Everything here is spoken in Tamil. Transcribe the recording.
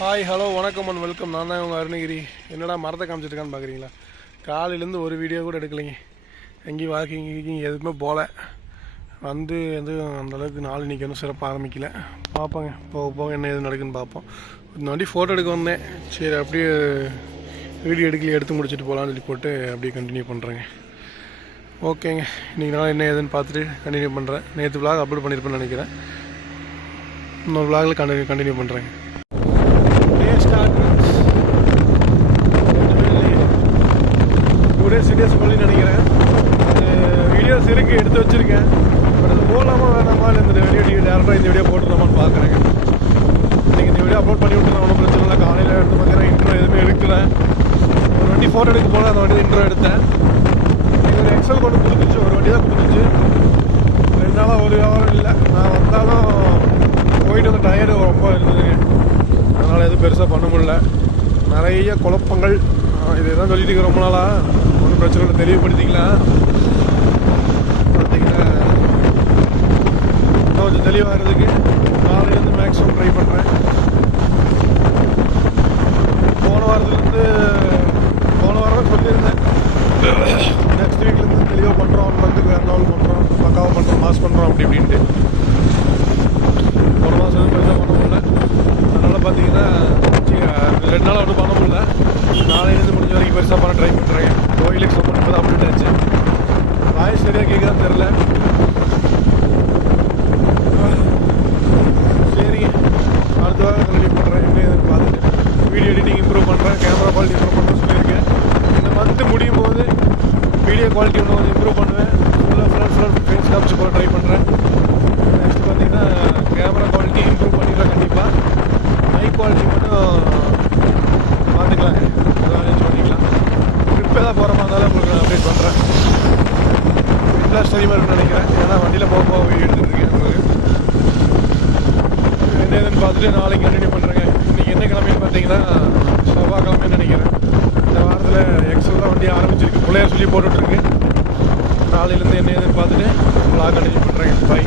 ஹாய் ஹலோ வணக்கம் அண்ட் வெல்கம். நான் தான் உங்கள் அருணகிரி. என்னடா மரத்தை காமிச்சிருக்கான்னு பார்க்குறீங்களா? காலையிலேருந்து ஒரு வீடியோ கூட எடுக்கலைங்க. எங்கேயும் வாக்கிங் எதுவுமே போகல. எதுவும் அந்தளவுக்கு நாள் இன்றைக்கி ஒன்றும் சிறப்பாக ஆரம்பிக்கல. பார்ப்போங்க, போக போக என்ன எது நடக்குதுன்னு பார்ப்போம். இந்த வண்டி ஃபோட்டோ எடுக்க வந்தேன். சரி, அப்படியே வீடியோ எடுத்து முடிச்சுட்டு போகலான்னு சொல்லி போட்டு அப்படியே கண்டினியூ பண்ணுறேங்க. ஓகேங்க, இன்றைக்கி நாள் என்ன ஏதுன்னு பார்த்துட்டு கண்டினியூ பண்ணுறேன். நேற்று விளாக் அப்லோட் பண்ணியிருப்பேன்னு நினைக்கிறேன். இன்னொரு விளாகில் கண்டினியூ பண்ணுறேங்க. சீரியஸ் பண்ணி நினைக்கிறேன். வீடியோஸ் இருக்குது, எடுத்து வச்சுருக்கேன். பட் அது போடலாமா வேணாமா, இந்த வீடியோ டேரக்டாக இந்த வீடியோ போட்டுடலாமான்னு பார்க்குறேங்க. இன்றைக்கி இந்த வீடியோ அப்லோட் பண்ணி விட்டுறேன், ஒன்றும் பிரச்சனை இல்லை. காலையில் எடுத்து பார்த்தீங்கன்னா இன்ட்ரோ எதுவுமே எடுக்கிறேன். ஒரு வண்டி ஃபோட்டோ எடுக்க போனால் அந்த வண்டி இன்ட்ரோ எடுத்தேன். எங்களுக்கு எக்ஸல் கொண்டு கொடுத்துச்சு, ஒரு வண்டி தான் கொடுத்துச்சு. 2 நாளாக ஒரு வியாபாரம் இல்லை. நான் வந்தாலும் போயிட்டு வந்து டயர்டு ரொம்ப இருந்ததுங்க. அதனால் எதுவும் பெருசாக பண்ண முடியல. நிறைய குழப்பங்கள். இதை தான் சொல்லிட்டு இருக்க ரொம்ப நாளாக. ஒன்றும் பிரச்சனை இல்லை, தெளிவுபடுத்திக்கலாம். பார்த்தீங்கன்னா இன்னும் கொஞ்சம் தெளிவாகிறதுக்கு நாளையிலேருந்து மேக்ஸிமம் ட்ரை பண்ணுறேன். போன வாரம் சொல்லியிருந்தேன், நெக்ஸ்ட் வீக்லேருந்து தெளிவாக பண்ணுறோம், 1 மந்த்துக்கு வேறு நாள் பண்ணுறோம், பக்காவாக பண்ணுறோம், மாஸ் பண்ணுறோம் அப்படி இப்படின்ட்டு. போன மாதம் எதுவும் பெருசாக பண்ண முடியல. அதனால் பார்த்தீங்கன்னா 2 நாள் ஒன்றும் பண்ண முடியல. நாளையிலேருந்து முடிஞ்ச வரைக்கும் பெருசாக பண்ண ட்ரை பண்ணுறேன். கோயிலுக்கு சப்போர்ட் பண்ணி அப்டேட் ஆச்சு. வாய்ஸ் சரியாக கேட்குதான்னு தெரில. சரிங்க, அடுத்த வாரம் கண்டினியூ பண்ணுறேன். என்ன எதுன்னு பார்த்துட்டு வீடியோ எடிட்டிங் இம்ப்ரூவ் பண்ணுறேன், கேமரா குவாலிட்டி இம்ப்ரூவ் பண்ணுறேன்னு சொல்லியிருக்கேன். இந்த மந்த்து முடியும் போது வீடியோ குவாலிட்டி இன்னும் கொஞ்சம் இம்ப்ரூவ் பண்ணுவேன். ஃபுல்லாக ஃப்ரெண்ட்ஸ் காமிச்சு போக ட்ரை பண்ணுறேன். நெக்ஸ்ட்டு பார்த்தீங்கன்னா கேமரா குவாலிட்டி இம்ப்ரூவ் பண்ணிடலாம் கண்டிப்பாக. மைக் குவாலிட்டி மட்டும் பார்த்துக்கலாம், அரேஞ்ச் பண்ணிக்கலாம். ட்ரிப்பே தான் போகிற மாதிரி இருந்தாலும் உங்களுக்கு நான் அப்டேட் பண்ணுறேன். இன்ட்ரெஸ்ட் அதிகமாக இருக்குன்னு நினைக்கிறேன். ஏன்னா வண்டியில் போக வீடியோ எடுத்துருக்கேன். உங்களுக்கு என்ன ஏதுன்னு பார்த்துட்டு நாளைக்கு கண்டினியூ பண்ணுறேங்க. இன்றைக்கி என்ன கிழமைன்னு பார்த்தீங்கன்னா செவ்வாய்க்கிழமைன்னு நினைக்கிறேன். இந்த வாரத்தில் எக்ஸல் தான் வண்டி ஆரம்பிச்சிருக்கு. பிள்ளையார் சொல்லி போட்டுட்ருக்கு. நாளையிலேருந்து என்ன ஏதுன்னு பார்த்துட்டு நான் கண்டினியூ பண்ணுறேங்க. பை.